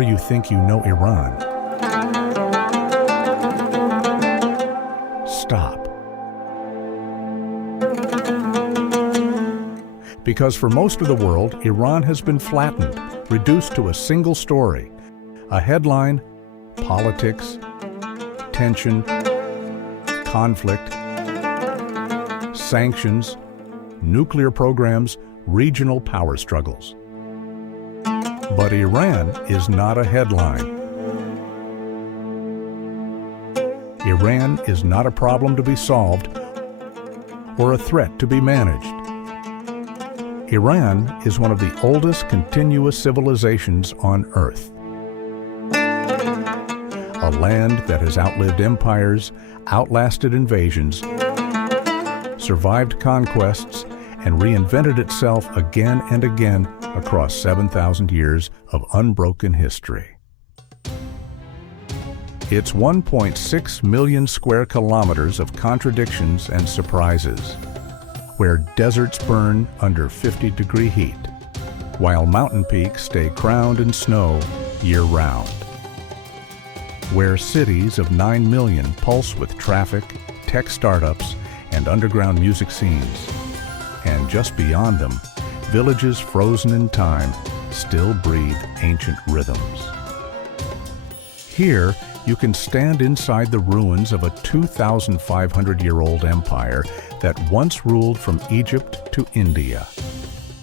or you think you know Iran. Stop. Because for most of the world, Iran has been flattened, reduced to a single story. A headline: politics, tension, conflict, sanctions, nuclear programs, regional power struggles. But Iran is not a headline. Iran is not a problem to be solved or a threat to be managed. Iran is one of the oldest continuous civilizations on Earth. A land that has outlived empires, outlasted invasions, survived conquests, and reinvented itself again and again across 7,000 years of unbroken history. It's 1.6 million square kilometers of contradictions and surprises, where deserts burn under 50-degree heat, while mountain peaks stay crowned in snow year-round, where cities of 9 million pulse with traffic, tech startups, and underground music scenes, and just beyond them, villages frozen in time still breathe ancient rhythms. Here, you can stand inside the ruins of a 2,500-year-old empire that once ruled from Egypt to India,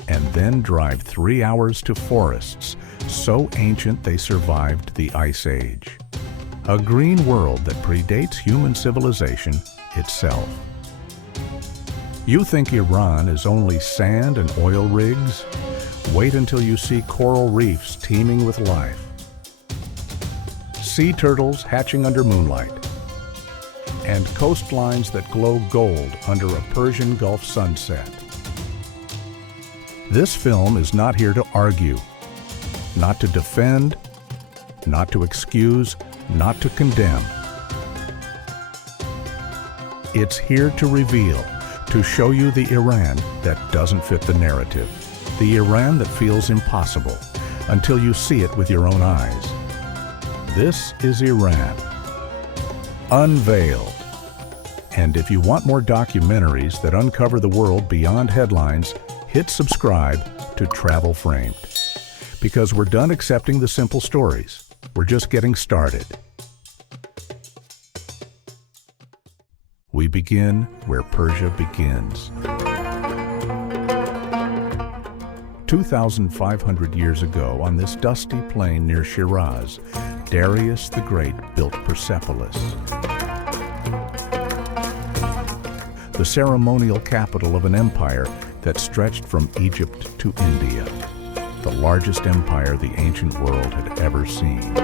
and then drive 3 hours to forests so ancient they survived the Ice Age. A green world that predates human civilization itself. You think Iran is only sand and oil rigs? Wait until you see coral reefs teeming with life, sea turtles hatching under moonlight, and coastlines that glow gold under a Persian Gulf sunset. This film is not here to argue, not to defend, not to excuse, not to condemn. It's here to reveal, to show you the Iran that doesn't fit the narrative, the Iran that feels impossible until you see it with your own eyes. This is Iran, unveiled. And if you want more documentaries that uncover the world beyond headlines, hit subscribe to Travel Framed. Because we're done accepting the simple stories. We're just getting started. We begin where Persia begins. 2,500 years ago, on this dusty plain near Shiraz, Darius the Great built Persepolis, the ceremonial capital of an empire that stretched from Egypt to India, the largest empire the ancient world had ever seen.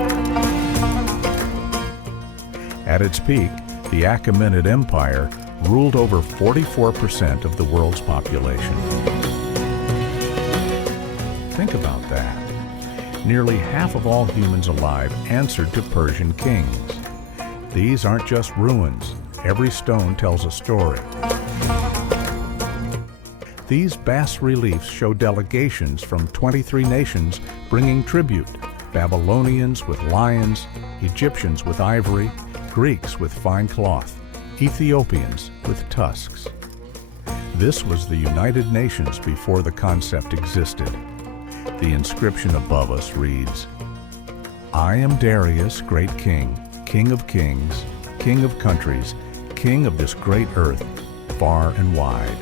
At its peak, the Achaemenid Empire ruled over 44% of the world's population. Think about that. Nearly half of all humans alive answered to Persian kings. These aren't just ruins. Every stone tells a story. These bas-reliefs show delegations from 23 nations bringing tribute: Babylonians with lions, Egyptians with ivory, Greeks with fine cloth, Ethiopians with tusks. This was the United Nations before the concept existed. The inscription above us reads, "I am Darius, great king, king of kings, king of countries, king of this great earth, far and wide,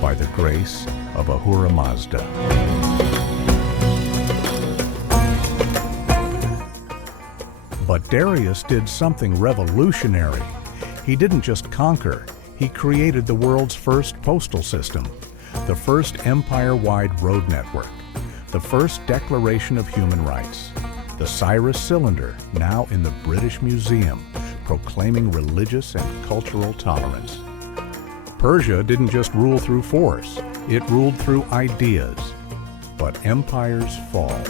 by the grace of Ahura Mazda." But Darius did something revolutionary. He didn't just conquer, he created the world's first postal system, the first empire-wide road network, the first Declaration of Human Rights, the Cyrus Cylinder, now in the British Museum, proclaiming religious and cultural tolerance. Persia didn't just rule through force, it ruled through ideas. But empires fall.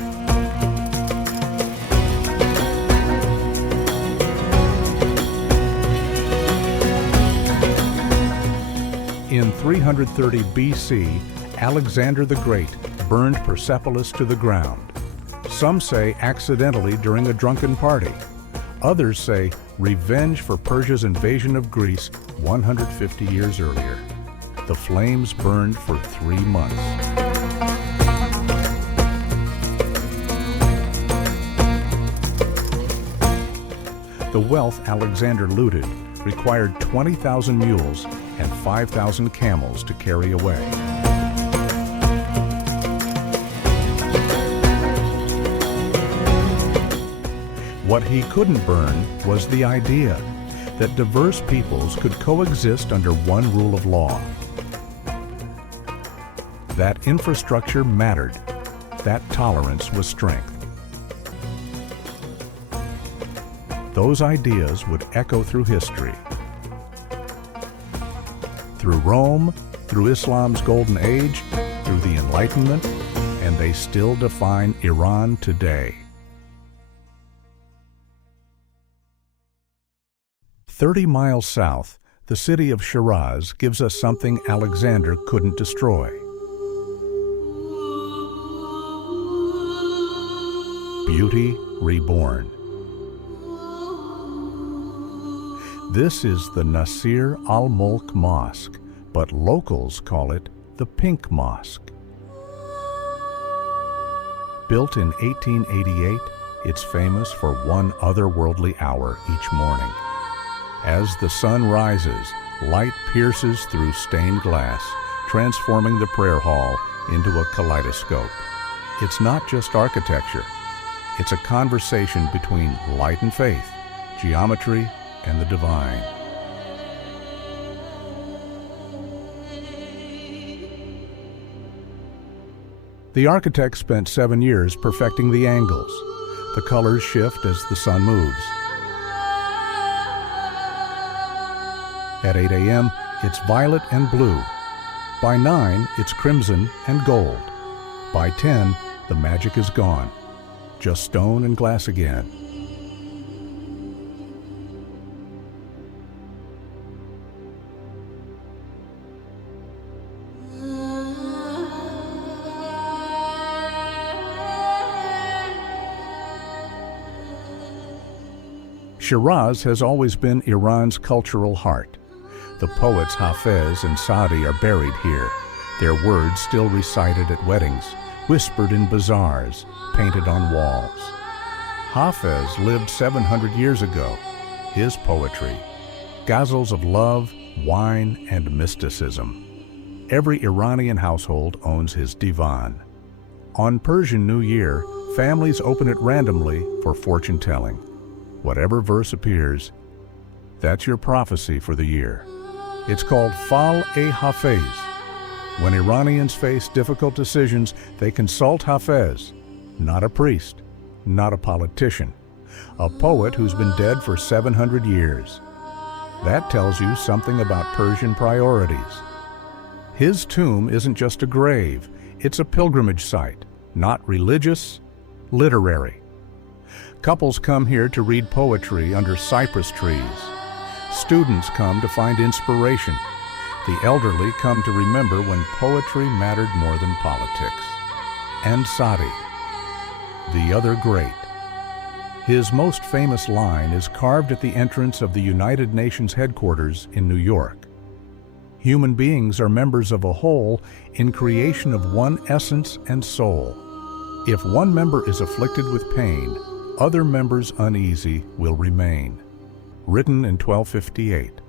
In 330 BC, Alexander the Great burned Persepolis to the ground. Some say accidentally during a drunken party. Others say revenge for Persia's invasion of Greece 150 years earlier. The flames burned for 3 months. The wealth Alexander looted required 20,000 mules and 5,000 camels to carry away. What he couldn't burn was the idea that diverse peoples could coexist under one rule of law. That infrastructure mattered. That tolerance was strength. Those ideas would echo through history. Through Rome, through Islam's Golden Age, through the Enlightenment, and they still define Iran today. 30 miles south, the city of Shiraz gives us something Alexander couldn't destroy. Beauty reborn. This is the Nasir al-Mulk Mosque, but locals call it the Pink Mosque. Built in 1888, it's famous for one otherworldly hour each morning. As the sun rises, light pierces through stained glass, transforming the prayer hall into a kaleidoscope. It's not just architecture. It's a conversation between light and faith, geometry and the divine. The architect spent 7 years perfecting the angles. The colors shift as the sun moves. At 8 a.m., it's violet and blue. By 9, it's crimson and gold. By 10, the magic is gone. Just stone and glass again. Shiraz has always been Iran's cultural heart. The poets Hafez and Sadi are buried here, their words still recited at weddings, whispered in bazaars, painted on walls. Hafez lived 700 years ago. His poetry, ghazals of love, wine, and mysticism. Every Iranian household owns his divan. On Persian New Year, families open it randomly for fortune-telling. Whatever verse appears, that's your prophecy for the year. It's called Fal-e-Hafez. When Iranians face difficult decisions, they consult Hafez, not a priest, not a politician, a poet who's been dead for 700 years. That tells you something about Persian priorities. His tomb isn't just a grave, it's a pilgrimage site, not religious, literary. Couples come here to read poetry under cypress trees. Students come to find inspiration. The elderly come to remember when poetry mattered more than politics. And Sadi, the other great. His most famous line is carved at the entrance of the United Nations headquarters in New York. Human beings are members of a whole in creation of one essence and soul. If one member is afflicted with pain, other members uneasy will remain. Written in 1258.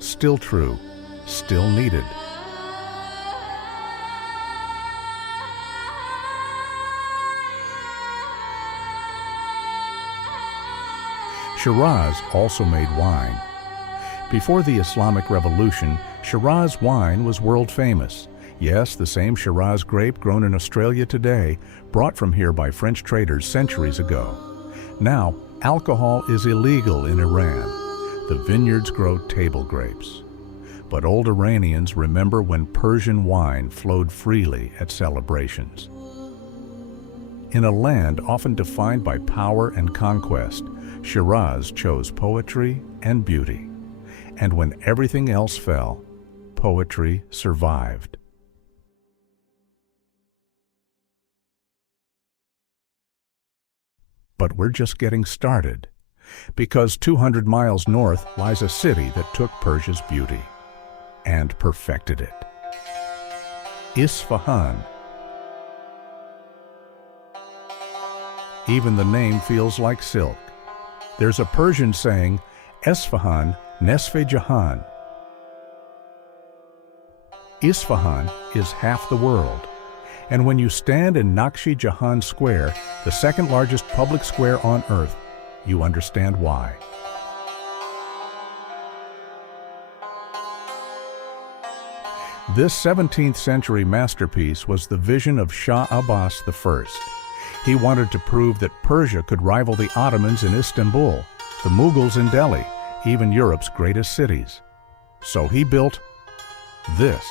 Still true, still needed. Shiraz also made wine. Before the Islamic Revolution, Shiraz wine was world famous. Yes, the same Shiraz grape grown in Australia today, brought from here by French traders centuries ago. Now, alcohol is illegal in Iran. The vineyards grow table grapes. But old Iranians remember when Persian wine flowed freely at celebrations. In a land often defined by power and conquest, Shiraz chose poetry and beauty. And when everything else fell, poetry survived. But we're just getting started, because 200 miles north lies a city that took Persia's beauty and perfected it. Isfahan. Even the name feels like silk. There's a Persian saying, Isfahan Nesfe Jahan. Isfahan is half the world. And when you stand in Nakshi Jahan Square, the second largest public square on earth, you understand why. This 17th century masterpiece was the vision of Shah Abbas I. He wanted to prove that Persia could rival the Ottomans in Istanbul, the Mughals in Delhi, even Europe's greatest cities. So he built this.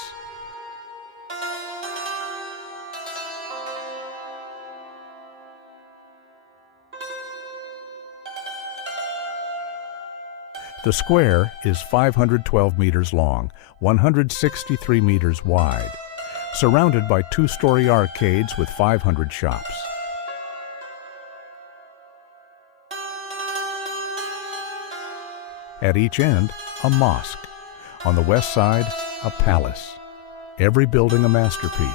The square is 512 meters long, 163 meters wide, surrounded by two-story arcades with 500 shops. At each end, a mosque. On the west side, a palace. Every building a masterpiece.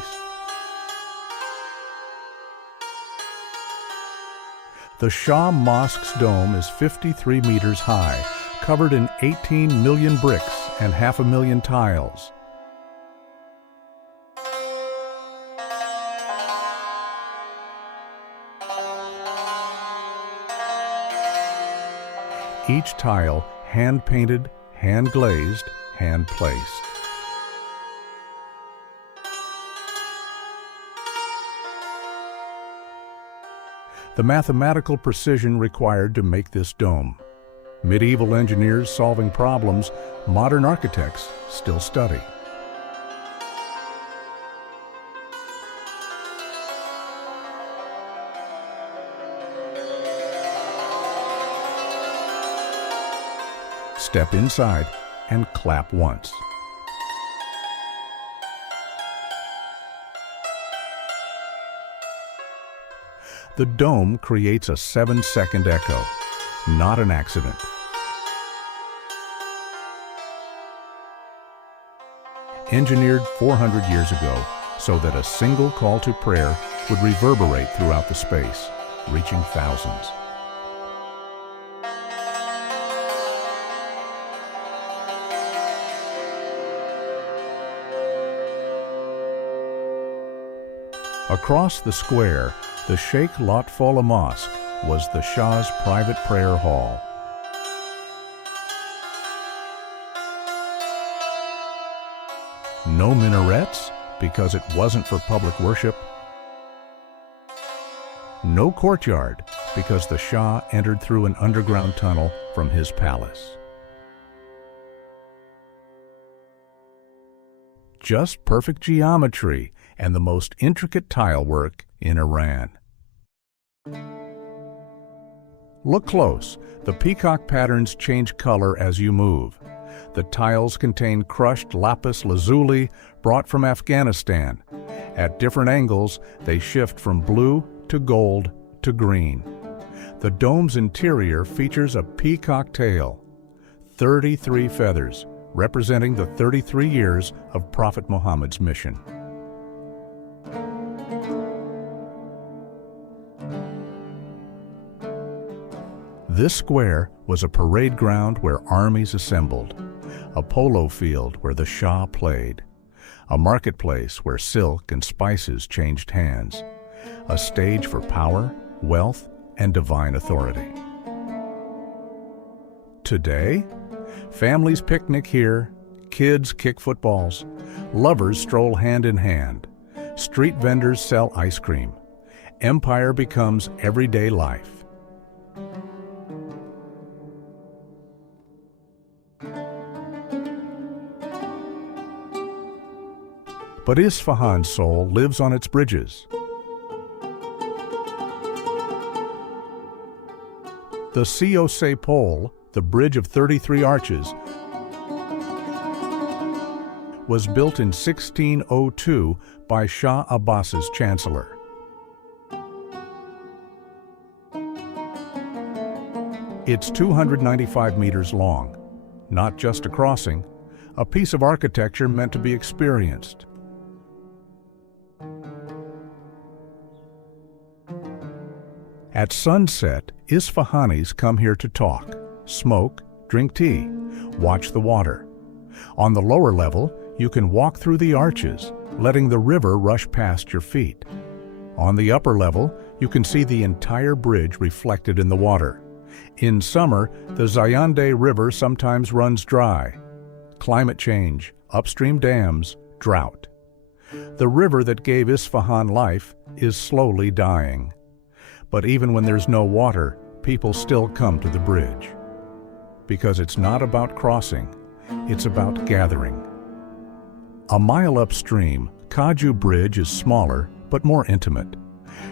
The Shah Mosque's dome is 53 meters high, covered in 18 million bricks and 500,000 tiles. Each tile hand-painted, hand-glazed, hand-placed. The mathematical precision required to make this dome. Medieval engineers solving problems modern architects still study. Step inside and clap once. The dome creates a 7-second echo, not an accident. Engineered 400 years ago so that a single call to prayer would reverberate throughout the space, reaching thousands. Across the square, the Sheikh Lotfola Mosque was the Shah's private prayer hall. No minarets, because it wasn't for public worship. No courtyard, because the Shah entered through an underground tunnel from his palace. Just perfect geometry and the most intricate tile work in Iran. Look close. The peacock patterns change color as you move. The tiles contain crushed lapis lazuli brought from Afghanistan. At different angles, they shift from blue to gold to green. The dome's interior features a peacock tail, 33 feathers, representing the 33 years of Prophet Muhammad's mission. This square was a parade ground where armies assembled, a polo field where the Shah played, a marketplace where silk and spices changed hands, a stage for power, wealth, and divine authority. Today, families picnic here, kids kick footballs, lovers stroll hand in hand, street vendors sell ice cream. Empire becomes everyday life. But Isfahan's soul lives on its bridges. The Siose Pole, the bridge of 33 arches, was built in 1602 by Shah Abbas's chancellor. It's 295 meters long, not just a crossing, a piece of architecture meant to be experienced. At sunset, Isfahanis come here to talk, smoke, drink tea, watch the water. On the lower level, you can walk through the arches, letting the river rush past your feet. On the upper level, you can see the entire bridge reflected in the water. In summer, the Zayandeh River sometimes runs dry. Climate change, upstream dams, drought. The river that gave Isfahan life is slowly dying. But even when there's no water, people still come to the bridge. Because it's not about crossing, it's about gathering. A mile upstream, Kaju Bridge is smaller but more intimate.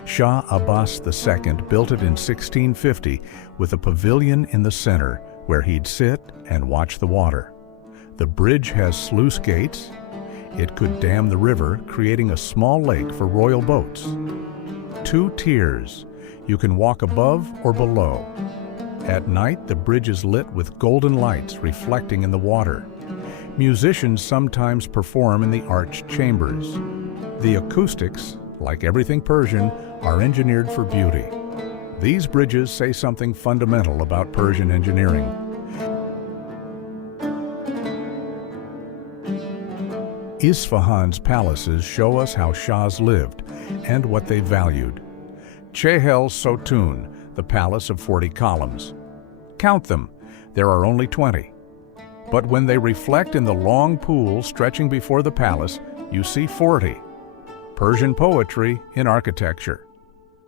Shah Abbas II built it in 1650 with a pavilion in the center where he'd sit and watch the water. The bridge has sluice gates. It could dam the river, creating a small lake for royal boats. 2 tiers. You can walk above or below. At night, the bridge is lit with golden lights reflecting in the water. Musicians sometimes perform in the arched chambers. The acoustics, like everything Persian, are engineered for beauty. These bridges say something fundamental about Persian engineering. Isfahan's palaces show us how Shahs lived and what they valued. Chehel Sotun, the palace of 40 columns. Count them, there are only 20. But when they reflect in the long pool stretching before the palace, you see 40. Persian poetry in architecture.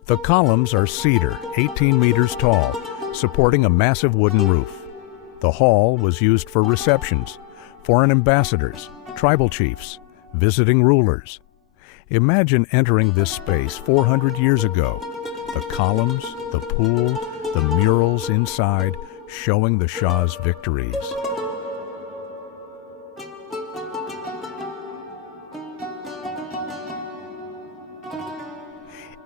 The columns are cedar, 18 meters tall, supporting a massive wooden roof. The hall was used for receptions, foreign ambassadors, tribal chiefs, visiting rulers. Imagine entering this space 400 years ago. The columns, the pool, the murals inside, showing the Shah's victories.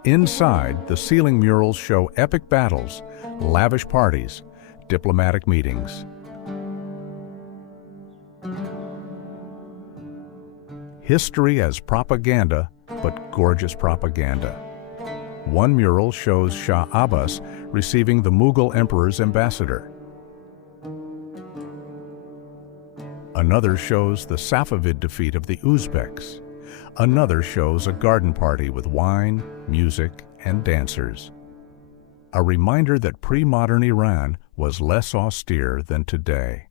Inside, the ceiling murals show epic battles, lavish parties, diplomatic meetings. History as propaganda, but gorgeous propaganda. One mural shows Shah Abbas receiving the Mughal emperor's ambassador. Another shows the Safavid defeat of the Uzbeks. Another shows a garden party with wine, music, and dancers. A reminder that pre-modern Iran was less austere than today.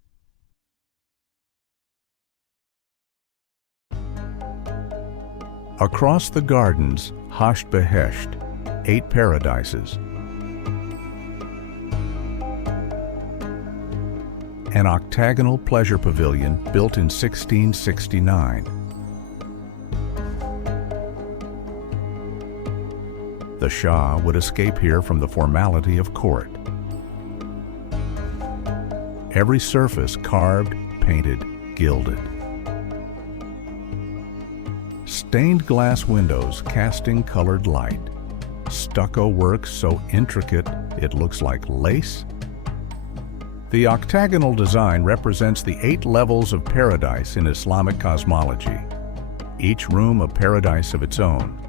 Across the gardens, Hasht Behesht, 8 paradises. An octagonal pleasure pavilion built in 1669. The Shah would escape here from the formality of court. Every surface carved, painted, gilded. Stained glass windows casting colored light. Stucco work so intricate it looks like lace. The octagonal design represents the 8 levels of paradise in Islamic cosmology. Each room a paradise of its own.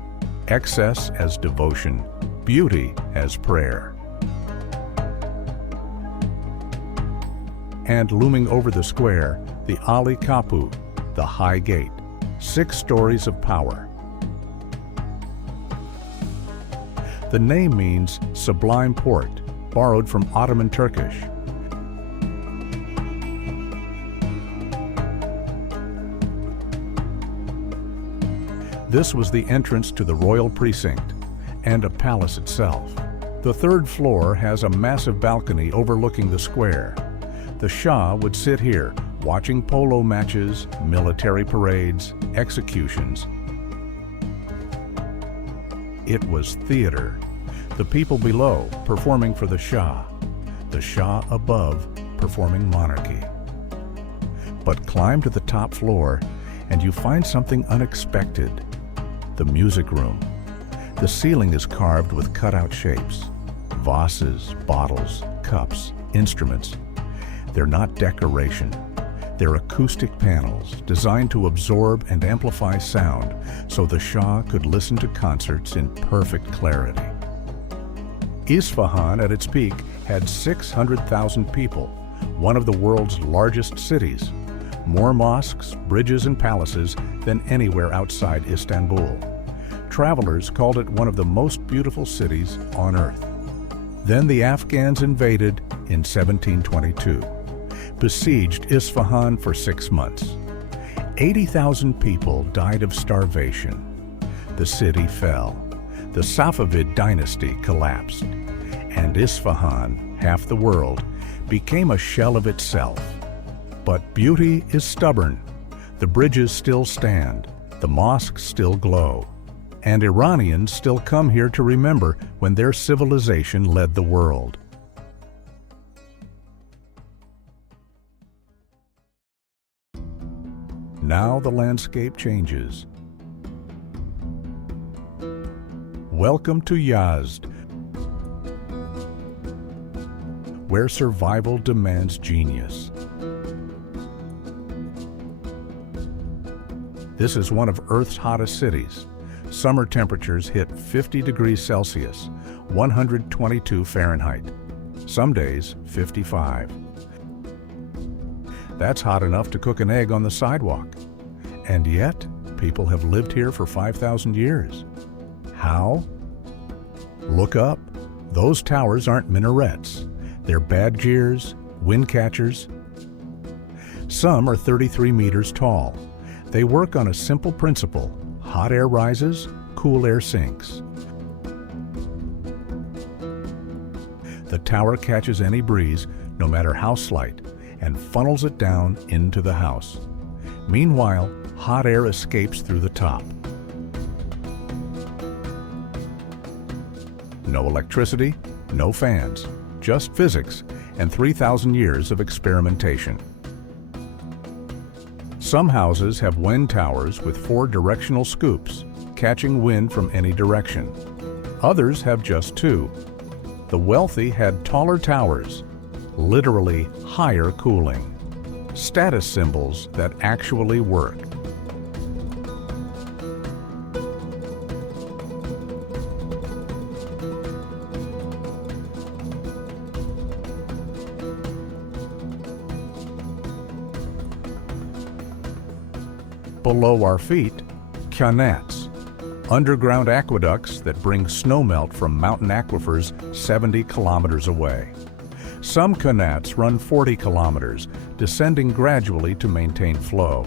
Excess as devotion, beauty as prayer. And looming over the square, the Ali Kapu, the High Gate, 6 stories of power. The name means sublime port, borrowed from Ottoman Turkish. This was the entrance to the royal precinct and a palace itself. The 3rd floor has a massive balcony overlooking the square. The Shah would sit here, watching polo matches, military parades, executions. It was theater. The people below performing for the Shah above performing monarchy. But climb to the top floor and you find something unexpected. The music room. The ceiling is carved with cutout shapes. Vases, bottles, cups, instruments. They're not decoration. They're acoustic panels designed to absorb and amplify sound so the Shah could listen to concerts in perfect clarity. Isfahan at its peak had 600,000 people, one of the world's largest cities, more mosques, bridges, and palaces than anywhere outside Istanbul. Travelers called it one of the most beautiful cities on earth. Then the Afghans invaded in 1722, besieged Isfahan for 6 months. 80,000 people died of starvation. The city fell. The Safavid dynasty collapsed, and Isfahan, half the world, became a shell of itself. But beauty is stubborn. The bridges still stand, the mosques still glow, and Iranians still come here to remember when their civilization led the world. Now the landscape changes. Welcome to Yazd, where survival demands genius. This is one of Earth's hottest cities. Summer temperatures hit 50 degrees Celsius, 122 Fahrenheit. Some days, 55. That's hot enough to cook an egg on the sidewalk. And yet, people have lived here for 5,000 years. How? Look up. Those towers aren't minarets. They're badgirs, wind catchers. Some are 33 meters tall. They work on a simple principle: hot air rises, cool air sinks. The tower catches any breeze, no matter how slight, and funnels it down into the house. Meanwhile, hot air escapes through the top. No electricity, no fans, just physics and 3,000 years of experimentation. Some houses have wind towers with 4 directional scoops, catching wind from any direction. Others have just 2. The wealthy had taller towers, literally higher cooling. Status symbols that actually worked. Below our feet, qanats, underground aqueducts that bring snowmelt from mountain aquifers 70 kilometers away. Some qanats run 40 kilometers, descending gradually to maintain flow.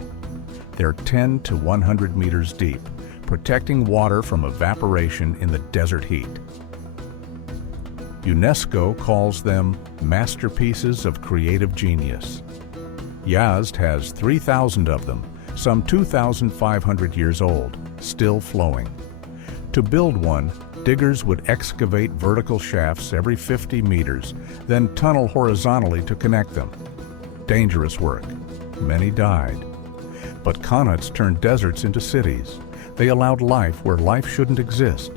They're 10 to 100 meters deep, protecting water from evaporation in the desert heat. UNESCO calls them masterpieces of creative genius. Yazd has 3,000 of them, some 2,500 years old, still flowing. To build one, diggers would excavate vertical shafts every 50 meters, then tunnel horizontally to connect them. Dangerous work. Many died. But qanats turned deserts into cities. They allowed life where life shouldn't exist.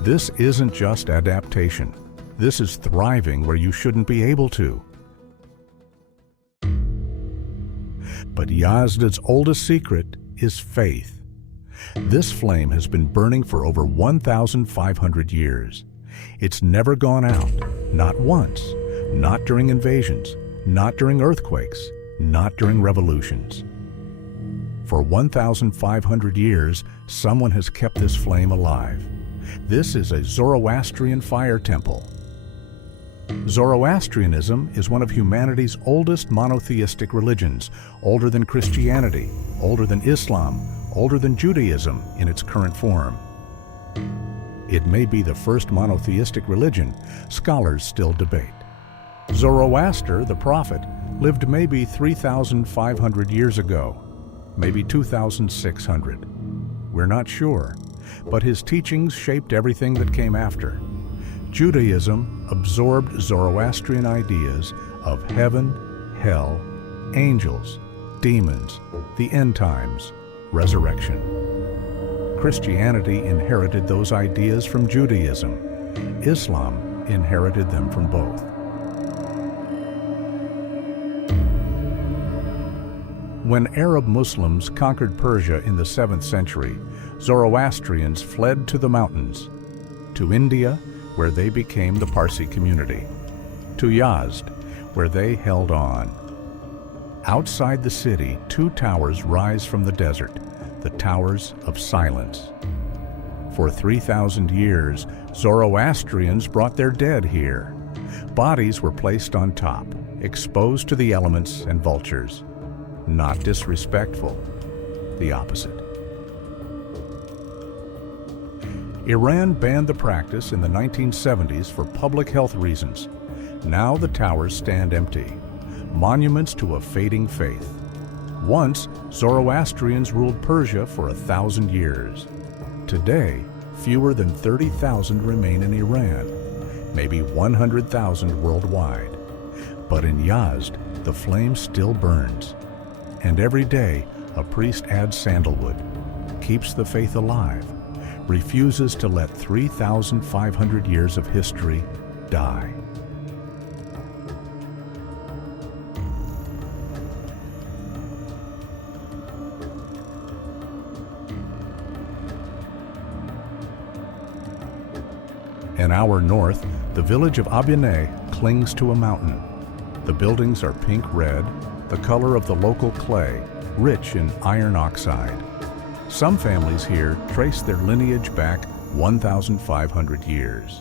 This isn't just adaptation. This is thriving where you shouldn't be able to. But Yazd's oldest secret is faith. This flame has been burning for over 1,500 years. It's never gone out, not once, not during invasions, not during earthquakes, not during revolutions. For 1,500 years, someone has kept this flame alive. This is a Zoroastrian fire temple. Zoroastrianism is one of humanity's oldest monotheistic religions, older than Christianity, older than Islam, older than Judaism in its current form. It may be the first monotheistic religion. Scholars still debate. Zoroaster, the prophet, lived maybe 3,500 years ago, maybe 2,600. We're not sure, but his teachings shaped everything that came after. Judaism absorbed Zoroastrian ideas of heaven, hell, angels, demons, the end times, resurrection. Christianity inherited those ideas from Judaism. Islam inherited them from both. When Arab Muslims conquered Persia in the 7th century, Zoroastrians fled to the mountains, to India, where they became the Parsi community, to Yazd, where they held on. Outside the city, 2 towers rise from the desert, the Towers of Silence. For 3,000 years, Zoroastrians brought their dead here. Bodies were placed on top, exposed to the elements and vultures. Not disrespectful, the opposite. Iran banned the practice in the 1970s for public health reasons. Now the towers stand empty, monuments to a fading faith. Once, Zoroastrians ruled Persia for 1,000 years. Today, fewer than 30,000 remain in Iran, maybe 100,000 worldwide. But in Yazd, the flame still burns. And every day, a priest adds sandalwood, keeps the faith alive, refuses to let 3,500 years of history die. An hour north, the village of Abyaneh clings to a mountain. The buildings are pink-red, the color of the local clay, rich in iron oxide. Some families here trace their lineage back 1,500 years.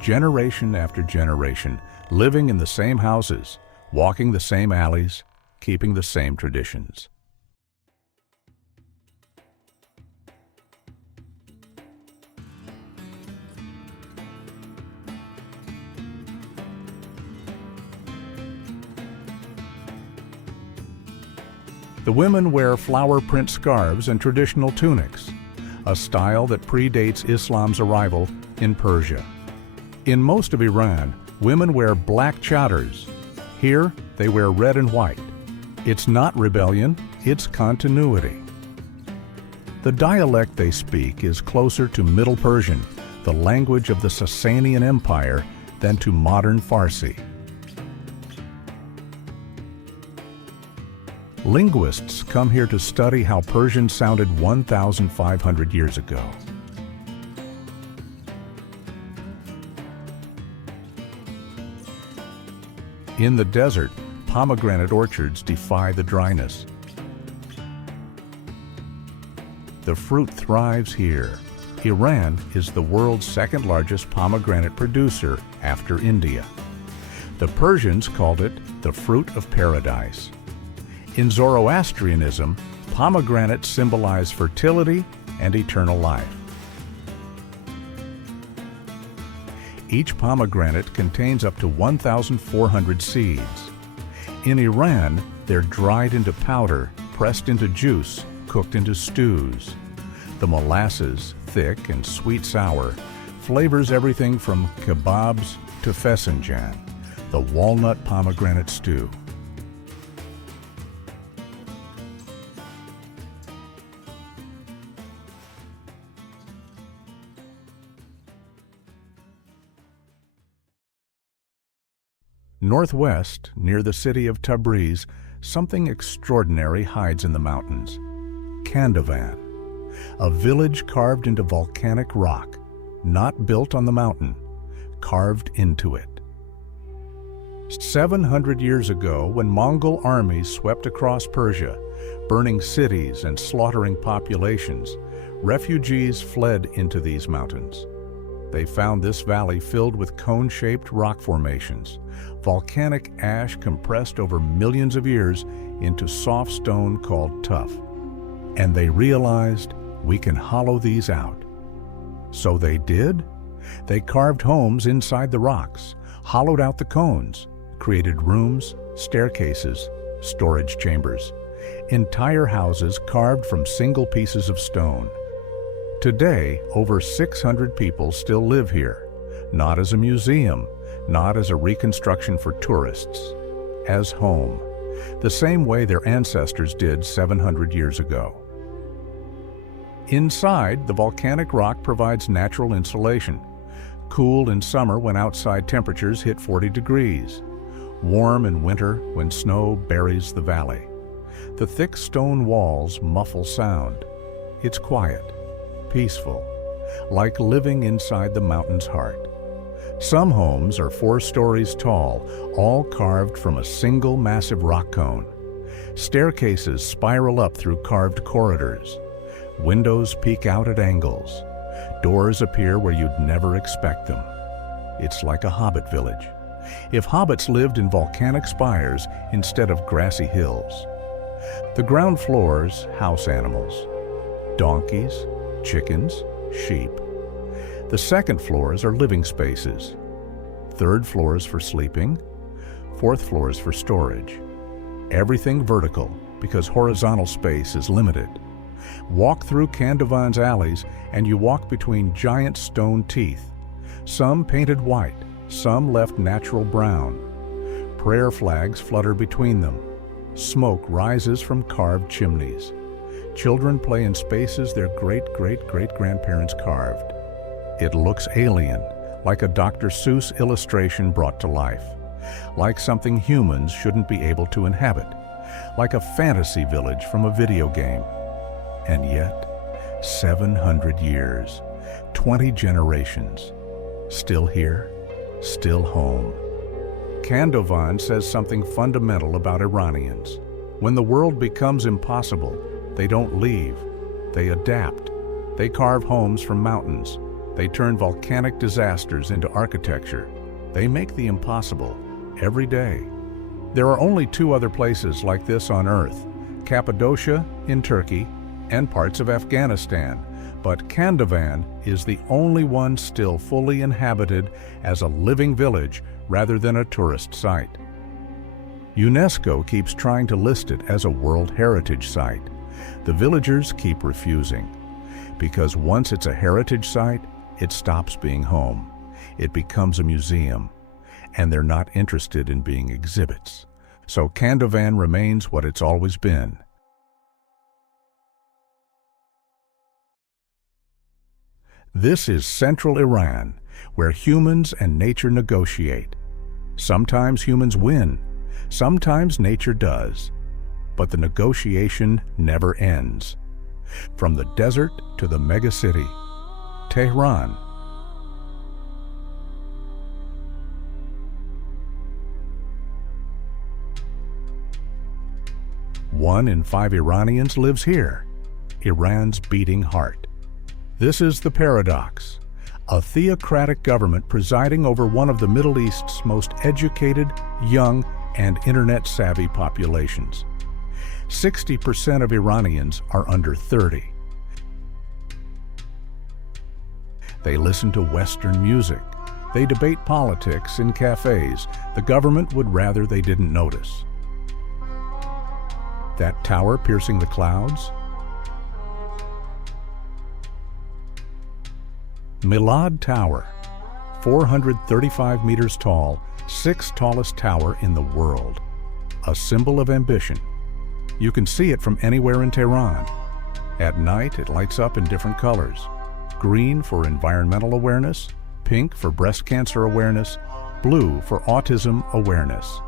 Generation after generation, living in the same houses, walking the same alleys, keeping the same traditions. The women wear flower print scarves and traditional tunics, a style that predates Islam's arrival in Persia. In most of Iran, women wear black chadors. Here, they wear red and white. It's not rebellion, it's continuity. The dialect they speak is closer to Middle Persian, the language of the Sasanian Empire, than to modern Farsi. Linguists come here to study how Persian sounded 1,500 years ago. In the desert, pomegranate orchards defy the dryness. The fruit thrives here. Iran is the world's second-largest pomegranate producer after India. The Persians called it the fruit of paradise. In Zoroastrianism, pomegranates symbolize fertility and eternal life. Each pomegranate contains up to 1,400 seeds. In Iran, they're dried into powder, pressed into juice, cooked into stews. The molasses, thick and sweet-sour, flavors everything from kebabs to fesenjan, the walnut pomegranate stew. Northwest, near the city of Tabriz, something extraordinary hides in the mountains. Kandovan, a village carved into volcanic rock, not built on the mountain, carved into it. 700 years ago, when Mongol armies swept across Persia, burning cities and slaughtering populations, refugees fled into these mountains. They found this valley filled with cone-shaped rock formations, volcanic ash compressed over millions of years into soft stone called tuff. And they realized, we can hollow these out. So they did. They carved homes inside the rocks, hollowed out the cones, created rooms, staircases, storage chambers, entire houses carved from single pieces of stone. Today, over 600 people still live here, not as a museum, not as a reconstruction for tourists, as home, the same way their ancestors did 700 years ago. Inside, the volcanic rock provides natural insulation, cool in summer when outside temperatures hit 40 degrees, warm in winter when snow buries the valley. The thick stone walls muffle sound. It's quiet, peaceful, like living inside the mountain's heart. Some homes are 4 stories tall, all carved from a single massive rock cone. Staircases spiral up through carved corridors. Windows peek out at angles. Doors appear where you'd never expect them. It's like a hobbit village. If hobbits lived in volcanic spires instead of grassy hills. The ground floors, house animals. Donkeys, chickens, sheep. The second floors are living spaces. Third floors for sleeping. Fourth floors for storage. Everything vertical because horizontal space is limited. Walk through Kandovan's alleys and you walk between giant stone teeth. Some painted white, some left natural brown. Prayer flags flutter between them. Smoke rises from carved chimneys. Children play in spaces their great-great-great-grandparents carved. It looks alien, like a Dr. Seuss illustration brought to life. Like something humans shouldn't be able to inhabit. Like a fantasy village from a video game. And yet, 700 years, 20 generations, still here, still home. Kandovan says something fundamental about Iranians. When the world becomes impossible, they don't leave, they adapt. They carve homes from mountains. They turn volcanic disasters into architecture. They make the impossible every day. There are only 2 other places like this on Earth, Cappadocia in Turkey and parts of Afghanistan, but Kandovan is the only one still fully inhabited as a living village rather than a tourist site. UNESCO keeps trying to list it as a World Heritage Site. The villagers keep refusing, because once it's a heritage site, it stops being home. It becomes a museum, and they're not interested in being exhibits. So Kandovan remains what it's always been. This is central Iran, where humans and nature negotiate. Sometimes humans win, sometimes nature does, but the negotiation never ends. From the desert to the megacity, Tehran. One in 5 Iranians lives here, Iran's beating heart. This is the paradox, a theocratic government presiding over one of the Middle East's most educated, young, and internet-savvy populations. 60% of Iranians are under 30. They listen to Western music. They debate politics in cafes. The government would rather they didn't notice. That tower piercing the clouds? Milad Tower, 435 meters tall, 6th tallest tower in the world. A symbol of ambition. You can see it from anywhere in Tehran. At night, it lights up in different colors. Green for environmental awareness, pink for breast cancer awareness, blue for autism awareness.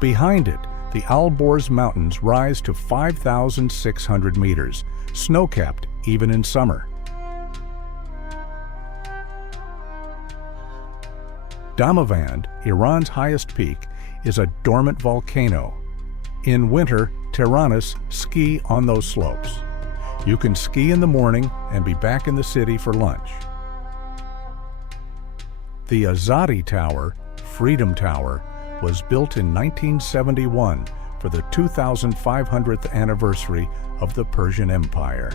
Behind it, the Alborz Mountains rise to 5,600 meters, snow-capped even in summer. Damavand, Iran's highest peak, is a dormant volcano. In winter, Tehranists ski on those slopes. You can ski in the morning and be back in the city for lunch. The Azadi Tower, Freedom Tower, was built in 1971 for the 2,500th anniversary of the Persian Empire.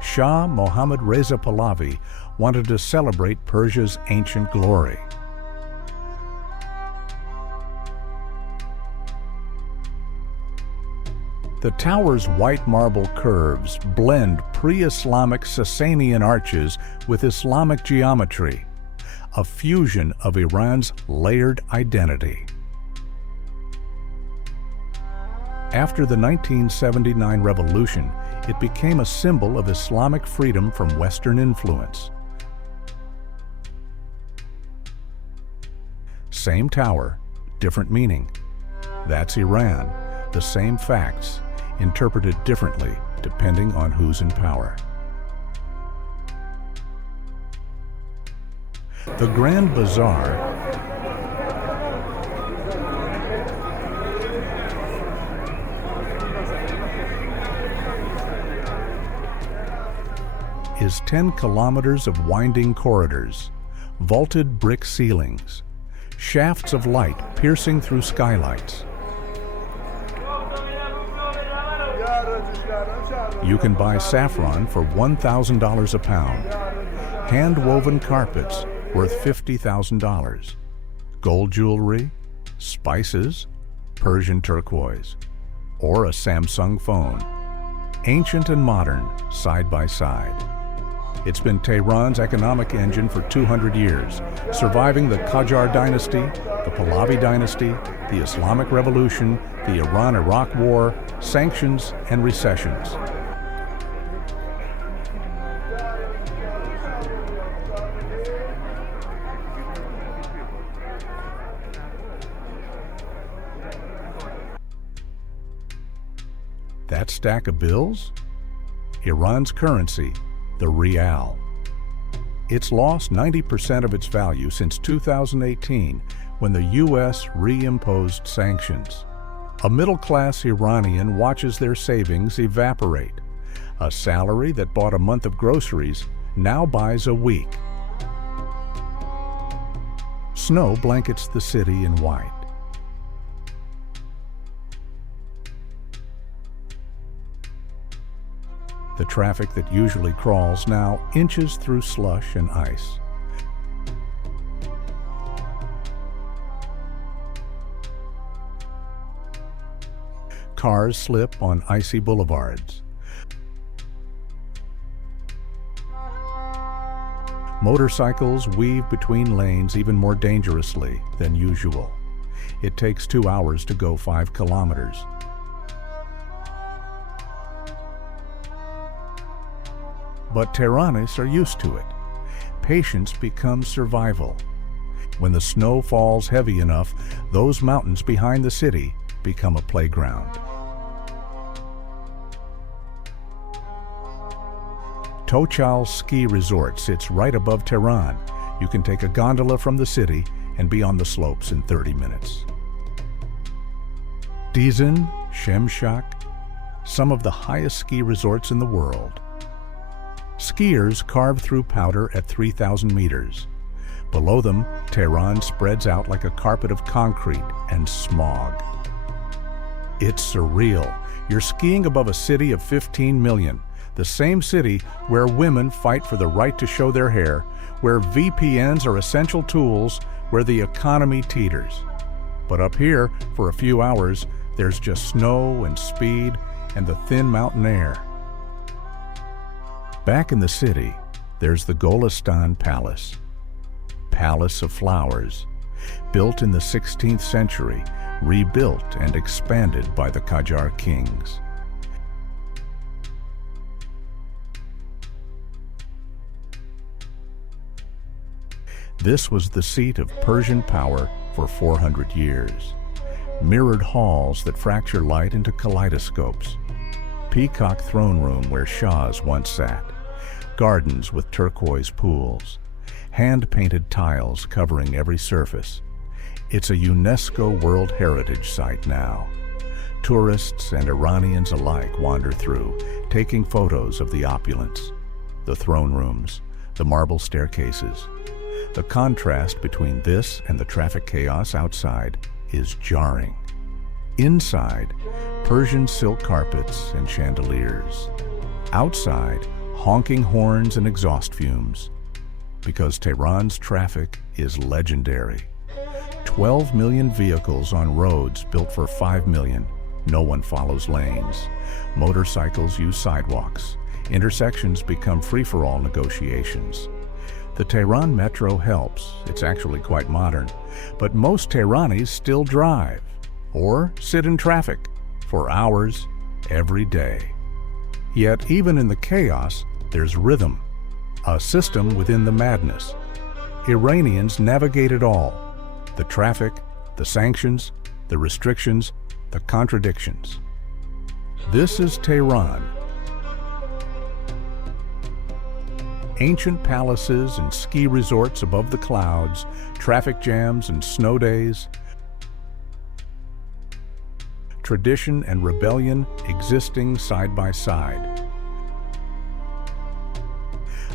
Shah Mohammad Reza Pahlavi wanted to celebrate Persia's ancient glory. The tower's white marble curves blend pre-Islamic Sasanian arches with Islamic geometry, a fusion of Iran's layered identity. After the 1979 revolution, it became a symbol of Islamic freedom from Western influence. Same tower, different meaning. That's Iran, the same facts, interpreted differently depending on who's in power. The Grand Bazaar is 10 kilometers of winding corridors, vaulted brick ceilings, shafts of light piercing through skylights. You can buy saffron for $1,000 a pound, hand-woven carpets worth $50,000, gold jewelry, spices, Persian turquoise, or a Samsung phone, ancient and modern side by side. It's been Tehran's economic engine for 200 years, surviving the Qajar dynasty, the Pahlavi dynasty, the Islamic Revolution, the Iran-Iraq War, sanctions, and recessions. That stack of bills? Iran's currency, the rial. It's lost 90% of its value since 2018, when the U.S. reimposed sanctions. A middle-class Iranian watches their savings evaporate. A salary that bought a month of groceries now buys a week. Snow blankets the city in white. The traffic that usually crawls now inches through slush and ice. Cars slip on icy boulevards. Motorcycles weave between lanes even more dangerously than usual. It takes 2 hours to go 5 kilometers. But Tehranis are used to it. Patience becomes survival. When the snow falls heavy enough, those mountains behind the city become a playground. Tochal Ski Resort sits right above Tehran. You can take a gondola from the city and be on the slopes in 30 minutes. Dizin, Shemshak, some of the highest ski resorts in the world. Skiers carve through powder at 3,000 meters. Below them, Tehran spreads out like a carpet of concrete and smog. It's surreal. You're skiing above a city of 15 million, the same city where women fight for the right to show their hair, where VPNs are essential tools, where the economy teeters. But up here, for a few hours, there's just snow and speed and the thin mountain air. Back in the city, there's the Golestan Palace. Palace of Flowers, built in the 16th century, rebuilt and expanded by the Qajar kings. This was the seat of Persian power for 400 years. Mirrored halls that fracture light into kaleidoscopes. Peacock throne room where Shahs once sat. Gardens with turquoise pools. Hand-painted tiles covering every surface. It's a UNESCO World Heritage Site now. Tourists and Iranians alike wander through, taking photos of the opulence, the throne rooms, the marble staircases. The contrast between this and the traffic chaos outside is jarring. Inside, Persian silk carpets and chandeliers. Outside, honking horns and exhaust fumes. Because Tehran's traffic is legendary. 12 million vehicles on roads built for 5 million. No one follows lanes. Motorcycles use sidewalks. Intersections become free-for-all negotiations. The Tehran metro helps. It's actually quite modern. But most Tehranis still drive or sit in traffic for hours every day. Yet even in the chaos, there's rhythm, a system within the madness. Iranians navigate it all: the traffic, the sanctions, the restrictions, the contradictions. This is Tehran. Ancient palaces and ski resorts above the clouds, traffic jams and snow days, tradition and rebellion existing side by side.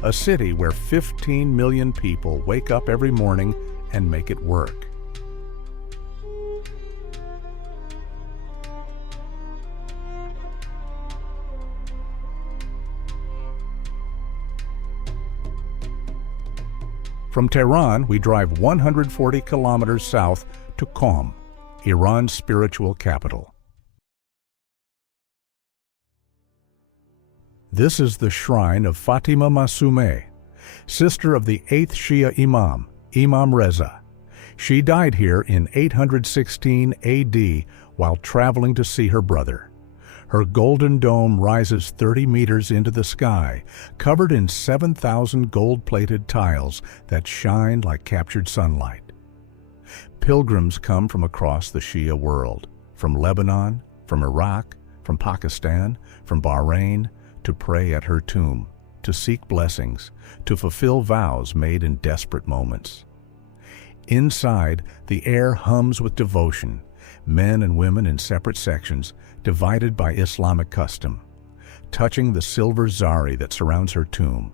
A city where 15 million people wake up every morning and make it work. From Tehran, we drive 140 kilometers south to Qom, Iran's spiritual capital. This is the shrine of Fatima Masumeh, sister of the 8th Shia Imam, Imam Reza. She died here in 816 AD while traveling to see her brother. Her golden dome rises 30 meters into the sky, covered in 7,000 gold-plated tiles that shine like captured sunlight. Pilgrims come from across the Shia world, from Lebanon, from Iraq, from Pakistan, from Bahrain, to pray at her tomb, to seek blessings, to fulfill vows made in desperate moments. Inside, the air hums with devotion, men and women in separate sections, divided by Islamic custom, touching the silver zari that surrounds her tomb,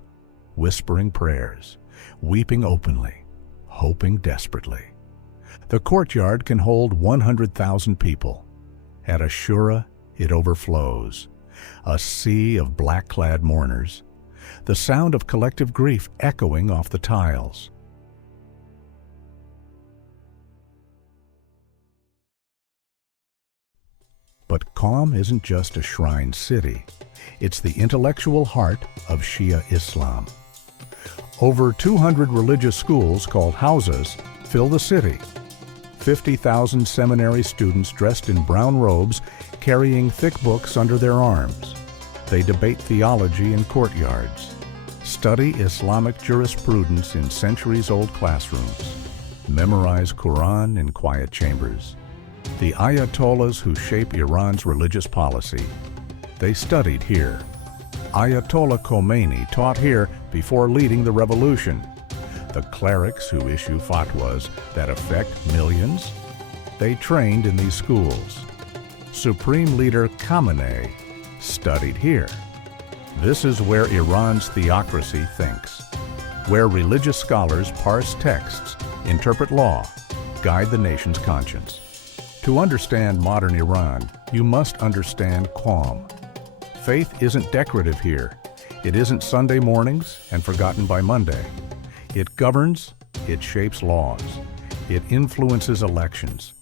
whispering prayers, weeping openly, hoping desperately. The courtyard can hold 100,000 people. At Ashura, it overflows, a sea of black-clad mourners, the sound of collective grief echoing off the tiles. But Qom isn't just a shrine city. It's the intellectual heart of Shia Islam. Over 200 religious schools called houses fill the city. 50,000 seminary students dressed in brown robes carrying thick books under their arms. They debate theology in courtyards, study Islamic jurisprudence in centuries-old classrooms, memorize Quran in quiet chambers. The Ayatollahs who shape Iran's religious policy, they studied here. Ayatollah Khomeini taught here before leading the revolution. The clerics who issue fatwas that affect millions, they trained in these schools. Supreme Leader Khamenei studied here. This is where Iran's theocracy thinks, where religious scholars parse texts, interpret law, guide the nation's conscience. To understand modern Iran, you must understand Qom. Faith isn't decorative here. It isn't Sunday mornings and forgotten by Monday. It governs, it shapes laws, it influences elections,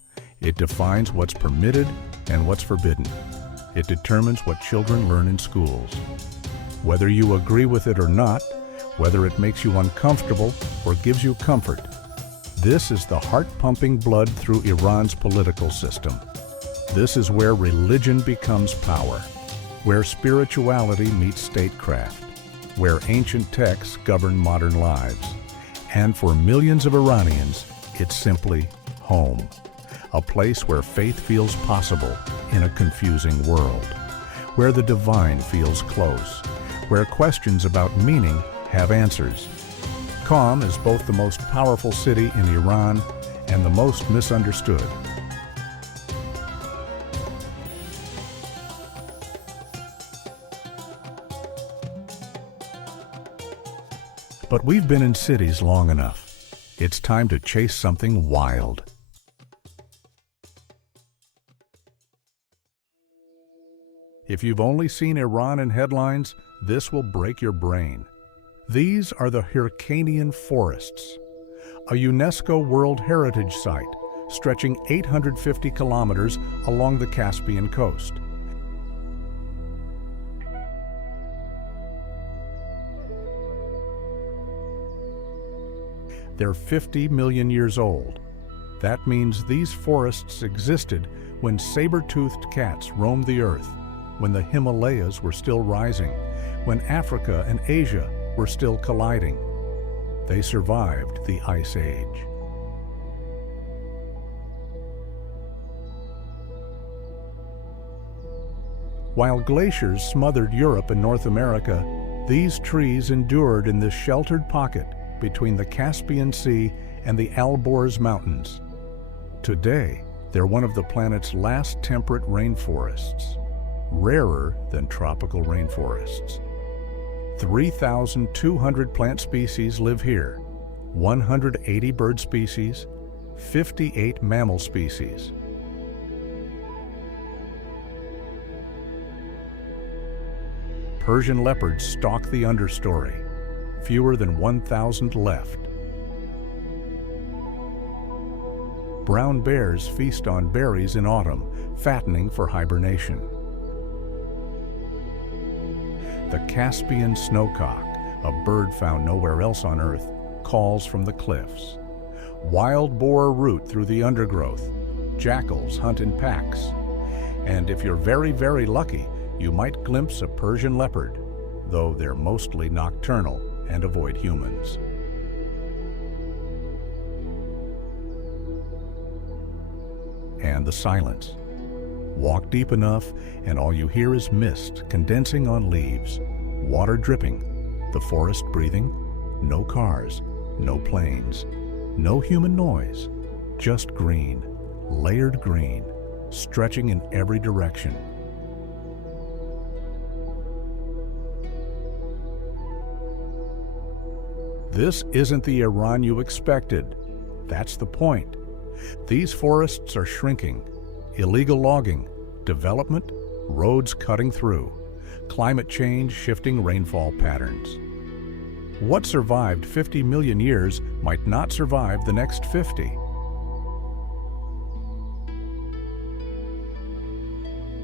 it defines what's permitted and what's forbidden. It determines what children learn in schools. Whether you agree with it or not, whether it makes you uncomfortable or gives you comfort, this is the heart-pumping blood through Iran's political system. This is where religion becomes power, where spirituality meets statecraft, where ancient texts govern modern lives. And for millions of Iranians, it's simply home, a place where faith feels possible in a confusing world, where the divine feels close, where questions about meaning have answers. Qom is both the most powerful city in Iran and the most misunderstood. But we've been in cities long enough. It's time to chase something wild. If you've only seen Iran in headlines, this will break your brain. These are the Hyrcanian forests, a UNESCO World Heritage Site stretching 850 kilometers along the Caspian coast. They're 50 million years old. That means these forests existed when saber-toothed cats roamed the earth, when the Himalayas were still rising, when Africa and Asia were still colliding. They survived the Ice Age. While glaciers smothered Europe and North America, these trees endured in this sheltered pocket between the Caspian Sea and the Alborz Mountains. Today, they're one of the planet's last temperate rainforests, rarer than tropical rainforests. 3,200 plant species live here, 180 bird species, 58 mammal species. Persian leopards stalk the understory, fewer than 1,000 left. Brown bears feast on berries in autumn, fattening for hibernation. The Caspian snowcock, a bird found nowhere else on Earth, calls from the cliffs. Wild boar root through the undergrowth. Jackals hunt in packs. And if you're very, very lucky, you might glimpse a Persian leopard, though they're mostly nocturnal and avoid humans. And the silence. Walk deep enough and all you hear is mist condensing on leaves, water dripping, the forest breathing, no cars, no planes, no human noise, just green, layered green, stretching in every direction. This isn't the Iran you expected. That's the point. These forests are shrinking. Illegal logging, development, roads cutting through, climate change shifting rainfall patterns. What survived 50 million years might not survive the next 50.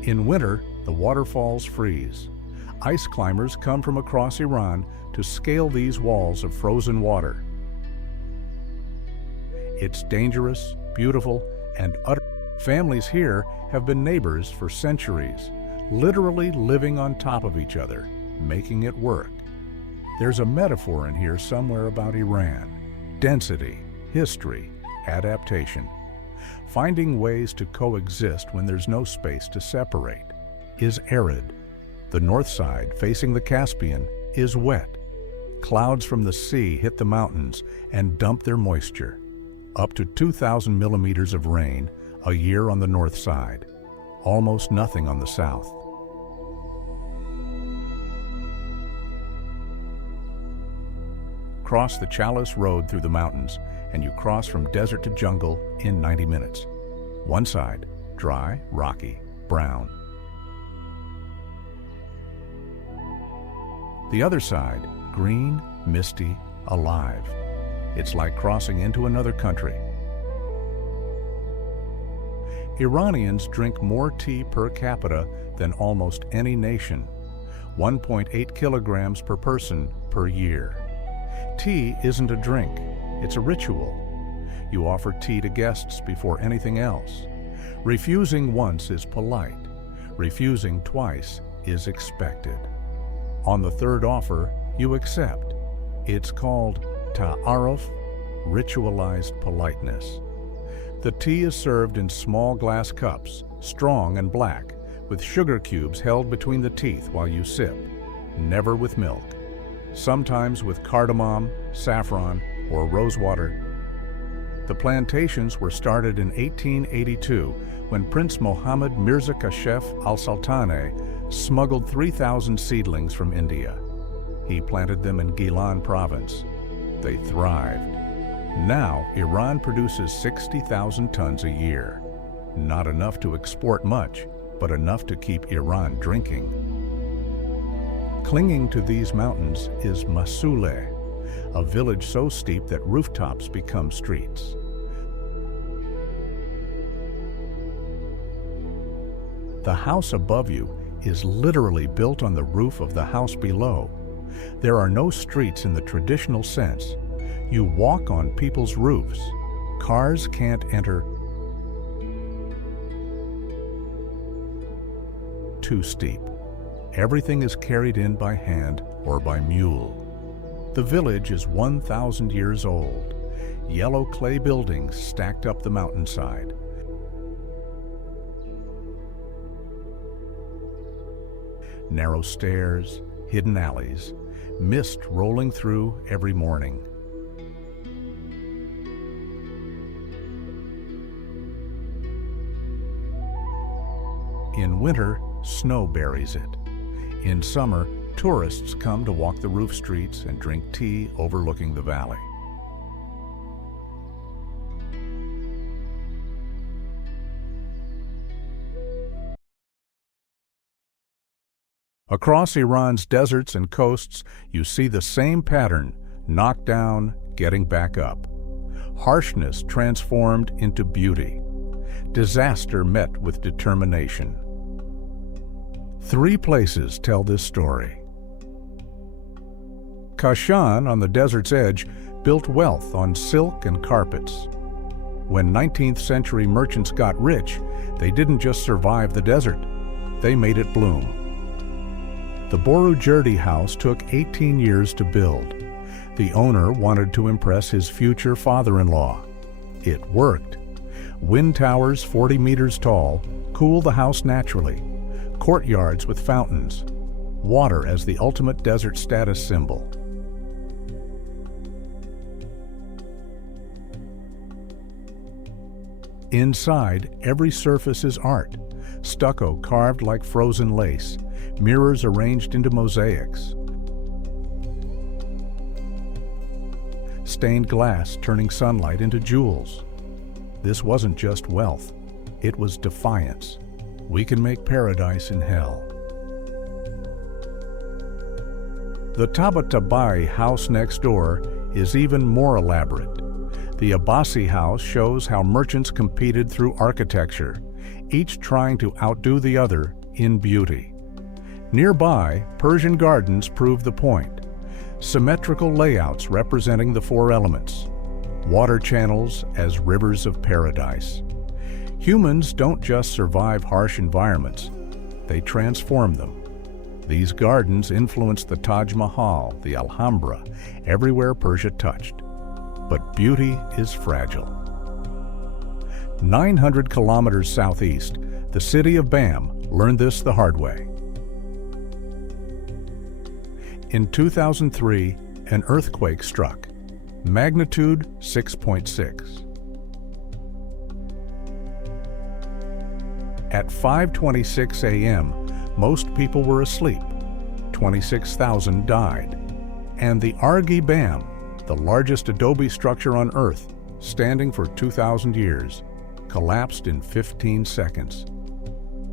In winter, the waterfalls freeze. Ice climbers come from across Iran to scale these walls of frozen water. It's dangerous, beautiful, and utter. Families here have been neighbors for centuries, literally living on top of each other, making it work. There's a metaphor in here somewhere about Iran: density, history, adaptation. Finding ways to coexist when there's no space to separate. Is arid. The north side, facing the Caspian, is wet. Clouds from the sea hit the mountains and dump their moisture. Up to 2,000 millimeters of rain a year on the north side, almost nothing on the south. Cross the Chalice Road through the mountains, and you cross from desert to jungle in 90 minutes. One side, dry, rocky, brown. The other side, green, misty, alive. It's like crossing into another country. Iranians drink more tea per capita than almost any nation, 1.8 kilograms per person per year. Tea isn't a drink, it's a ritual. You offer tea to guests before anything else. Refusing once is polite. Refusing twice is expected. On the third offer, you accept. It's called ta'aruf, ritualized politeness. The tea is served in small glass cups, strong and black, with sugar cubes held between the teeth while you sip, never with milk. Sometimes with cardamom, saffron, or rosewater. The plantations were started in 1882 when Prince Mohammed Mirza Kashef al-Sultaneh smuggled 3,000 seedlings from India. He planted them in Gilan province. They thrived. Now, Iran produces 60,000 tons a year. Not enough to export much, but enough to keep Iran drinking. Clinging to these mountains is Masule, a village so steep that rooftops become streets. The house above you is literally built on the roof of the house below. There are no streets in the traditional sense. You walk on people's roofs. Cars can't enter. Too steep. Everything is carried in by hand or by mule. The village is 1,000 years old. Yellow clay buildings stacked up the mountainside. narrow stairs, hidden alleys, mist rolling through every morning. In winter, snow buries it. In summer, tourists come to walk the roof streets and drink tea overlooking the valley. Across Iran's deserts and coasts, you see the same pattern: knocked down, getting back up. Harshness transformed into beauty. Disaster met with determination. 3 places tell this story. Kashan, on the desert's edge, built wealth on silk and carpets. When 19th century merchants got rich, they didn't just survive the desert, they made it bloom. The Borujerdi house took 18 years to build. The owner wanted to impress his future father-in-law. It worked. Wind towers 40 meters tall cool the house naturally. Courtyards with fountains. Water as the ultimate desert status symbol. Inside, every surface is art. Stucco carved like frozen lace. Mirrors arranged into mosaics. Stained glass turning sunlight into jewels. This wasn't just wealth, it was defiance. We can make paradise in hell. The Tabatabai house next door is even more elaborate. The Abbasi house shows how merchants competed through architecture, each trying to outdo the other in beauty. Nearby, Persian gardens prove the point. Symmetrical layouts representing the 4 elements. Water channels as rivers of paradise. Humans don't just survive harsh environments, they transform them. These gardens influenced the Taj Mahal, the Alhambra, everywhere Persia touched. But beauty is fragile. 900 kilometers southeast, the city of Bam learned this the hard way. In 2003, an earthquake struck, magnitude 6.6. At 5:26 a.m., most people were asleep. 26,000 died. And the Argi Bam, the largest adobe structure on Earth, standing for 2,000 years, collapsed in 15 seconds.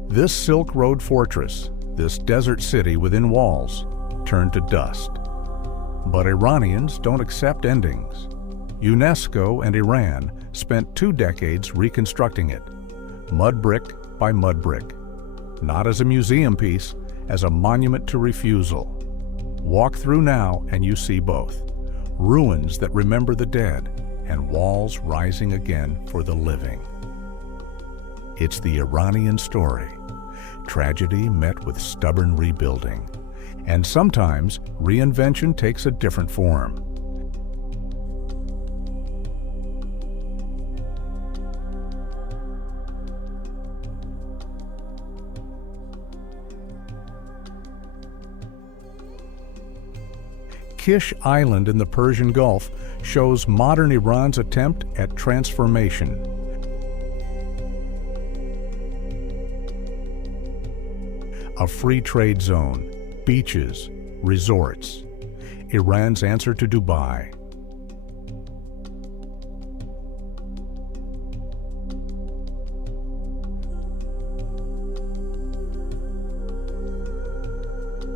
This Silk Road fortress, this desert city within walls, turned to dust. But Iranians don't accept endings. UNESCO and Iran spent 2 decades reconstructing it, mud brick by mud brick, not as a museum piece, as a monument to refusal. Walk through now and you see both, ruins that remember the dead and walls rising again for the living. It's the Iranian story, tragedy met with stubborn rebuilding. And sometimes reinvention takes a different form. Kish Island in the Persian Gulf shows modern Iran's attempt at transformation. A free trade zone, beaches, resorts. Iran's answer to Dubai.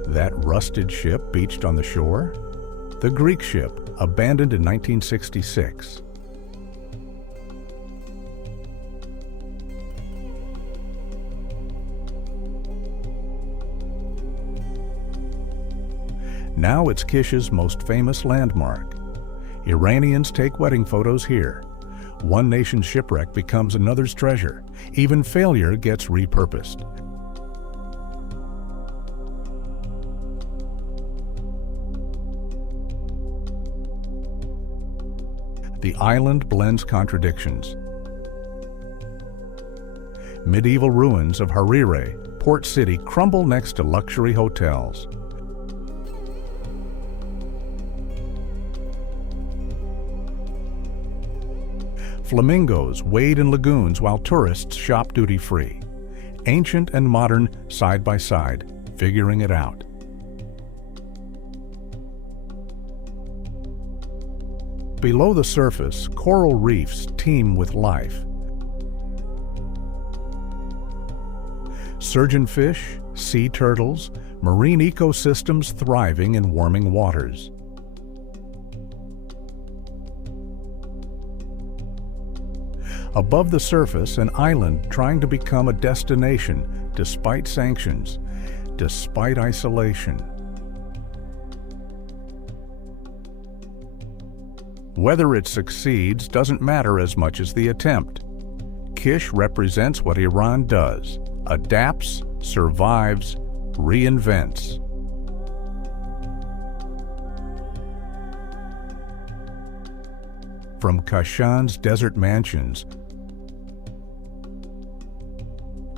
That rusted ship beached on the shore? The Greek ship, abandoned in 1966. Now it's Kish's most famous landmark. Iranians take wedding photos here. One nation's shipwreck becomes another's treasure. Even failure gets repurposed. The island blends contradictions. Medieval ruins of Harire port city crumble next to luxury hotels. Flamingos wade in lagoons while tourists shop duty-free. Ancient and modern side by side, figuring it out. Below the surface, coral reefs teem with life. Surgeonfish, sea turtles, marine ecosystems thriving in warming waters. Above the surface, an island trying to become a destination despite sanctions, despite isolation. Whether it succeeds doesn't matter as much as the attempt. Kish represents what Iran does: adapts, survives, reinvents. From Kashan's desert mansions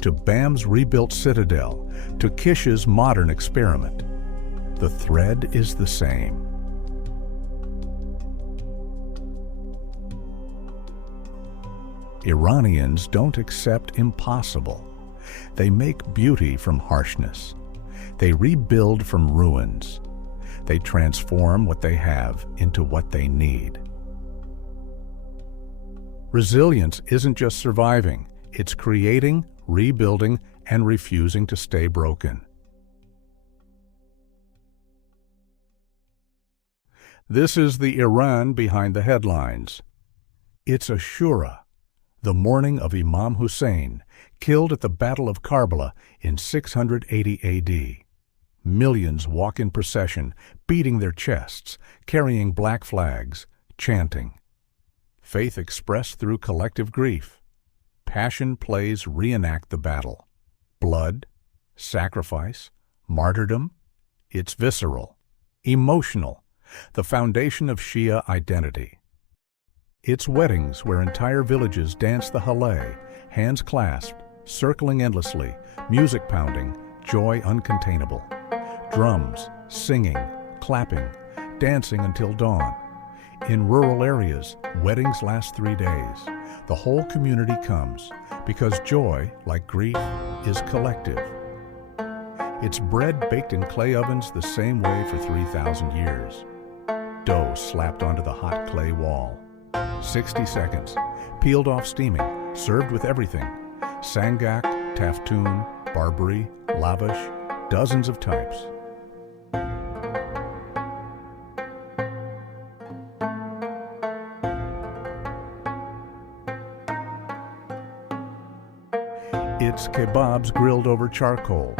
to Bam's rebuilt citadel to Kish's modern experiment, the thread is the same. Iranians don't accept impossible. They make beauty from harshness. They rebuild from ruins. They transform what they have into what they need. Resilience isn't just surviving, it's creating, rebuilding, and refusing to stay broken. This is the Iran behind the headlines. It's Ashura, the morning of Imam Hussein, killed at the Battle of Karbala in 680 AD. Millions walk in procession, beating their chests, carrying black flags, chanting. Faith expressed through collective grief. Passion plays reenact the battle. Blood, sacrifice, martyrdom. It's visceral, emotional, the foundation of Shia identity. It's weddings where entire villages dance the Halleh, hands clasped, circling endlessly, music pounding, joy uncontainable. Drums, singing, clapping, dancing until dawn. In rural areas, weddings last 3 days. The whole community comes because joy, like grief, is collective. It's bread baked in clay ovens the same way for 3,000 years. Dough slapped onto the hot clay wall. 60 seconds, peeled off steaming, served with everything. Sangak, taftoon, barbary, lavash, dozens of types. It's kebabs grilled over charcoal.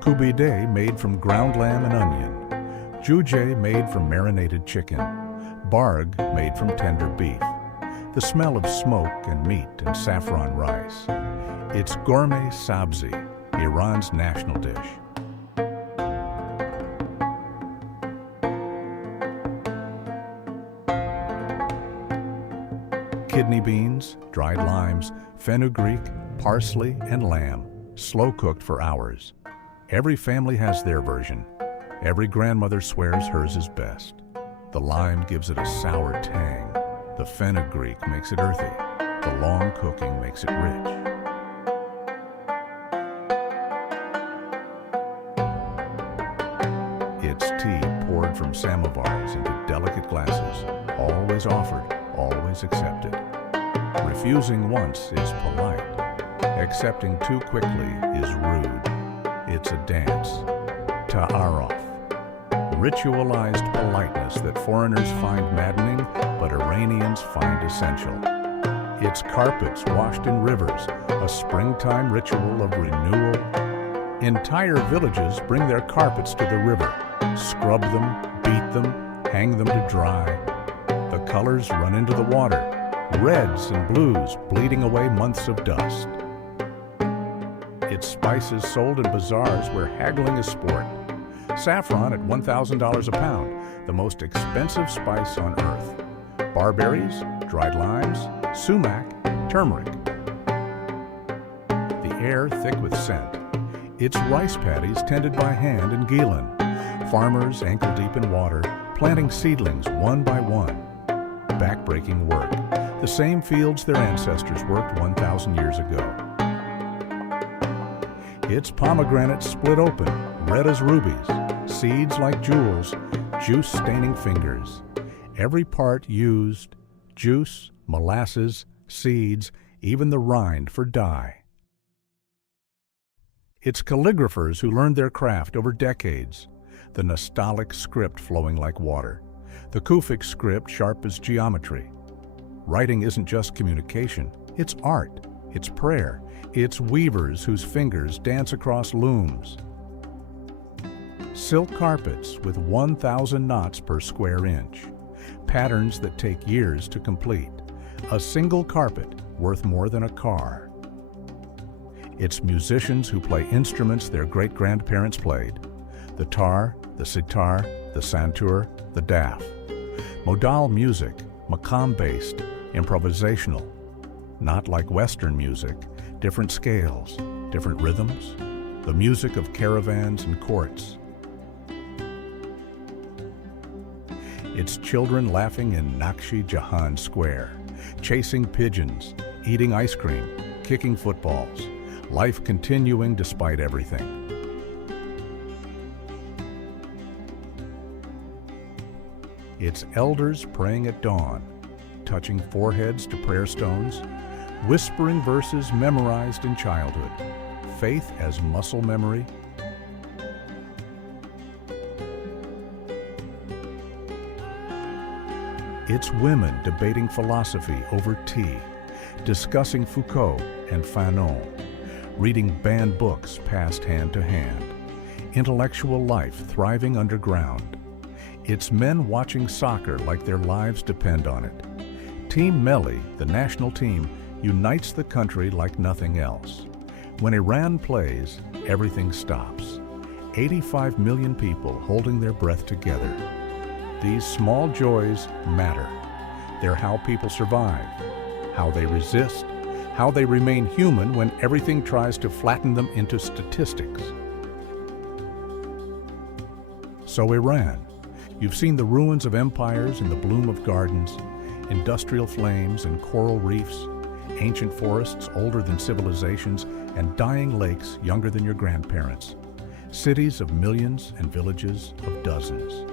Kubide made from ground lamb and onion. Juje made from marinated chicken. Barg made from tender beef. The smell of smoke and meat and saffron rice. It's gourmet sabzi, Iran's national dish. Kidney beans, dried limes, fenugreek, parsley, and lamb, slow-cooked for hours. Every family has their version. Every grandmother swears hers is best. The lime gives it a sour tang. The fenugreek makes it earthy. The long cooking makes it rich. It's tea poured from samovars into delicate glasses, always offered, always accepted. Refusing once is polite. Accepting too quickly is rude. It's a dance. Ta'aruf. Ritualized politeness that foreigners find maddening, but Iranians find essential. It's carpets washed in rivers, a springtime ritual of renewal. Entire villages bring their carpets to the river, scrub them, beat them, hang them to dry. The colors run into the water, reds and blues bleeding away months of dust. It's spices sold in bazaars where haggling is sport. Saffron at $1,000 a pound, the most expensive spice on earth. Barberries, dried limes, sumac, turmeric. The air thick with scent, It's rice paddies tended by hand in Gilan. Farmers ankle-deep in water, planting seedlings one by one. Back-breaking work, the same fields their ancestors worked 1,000 years ago. It's pomegranates split open, red as rubies, seeds like jewels, juice staining fingers. Every part used, juice, molasses, seeds, even the rind for dye. It's calligraphers who learned their craft over decades, the Nastaliq script flowing like water, the Kufic script sharp as geometry. Writing isn't just communication, it's art, it's prayer, it's weavers whose fingers dance across looms. Silk carpets with 1,000 knots per square inch, patterns that take years to complete. A single carpet worth more than a car. It's musicians who play instruments their great-grandparents played. The tar, the sitar, the santur, the daf. Modal music, maqam-based, improvisational. Not like Western music, different scales, different rhythms. The music of caravans and courts. It's children laughing in Nakshi Jahan Square, chasing pigeons, eating ice cream, kicking footballs, life continuing despite everything. It's elders praying at dawn, touching foreheads to prayer stones, whispering verses memorized in childhood, faith as muscle memory. It's women debating philosophy over tea, discussing Foucault and Fanon, reading banned books passed hand to hand, intellectual life thriving underground. It's men watching soccer like their lives depend on it. Team Melli, the national team, unites the country like nothing else. When Iran plays, everything stops. 85 million people holding their breath together. These small joys matter. They're how people survive, how they resist, how they remain human when everything tries to flatten them into statistics. So Iran, you've seen the ruins of empires in the bloom of gardens, industrial flames and coral reefs, ancient forests older than civilizations, and dying lakes younger than your grandparents, cities of millions and villages of dozens.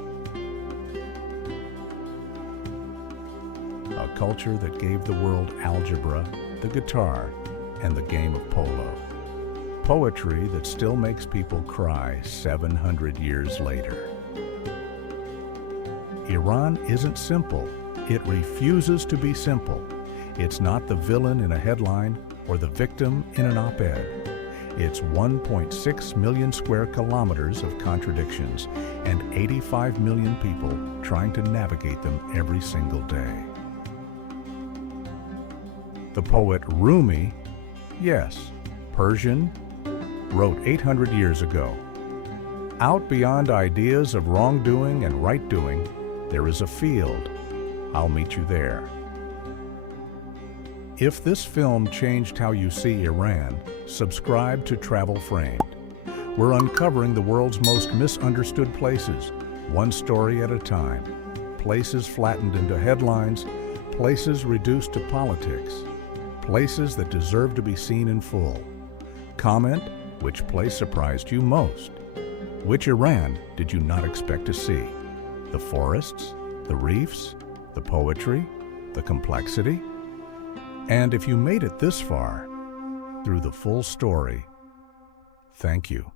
A culture that gave the world algebra, the guitar, and the game of polo. Poetry that still makes people cry 700 years later. Iran isn't simple. It refuses to be simple. It's not the villain in a headline or the victim in an op-ed. It's 1.6 million square kilometers of contradictions and 85 million people trying to navigate them every single day. The poet Rumi, yes, Persian, wrote 800 years ago, "Out beyond ideas of wrongdoing and right-doing, there is a field. I'll meet you there." If this film changed how you see Iran, subscribe to Travel Framed. We're uncovering the world's most misunderstood places, one story at a time. Places flattened into headlines, places reduced to politics, places that deserve to be seen in full. Comment which place surprised you most. Which Iran did you not expect to see? The forests, the reefs, the poetry, the complexity? And if you made it this far, through the full story, thank you.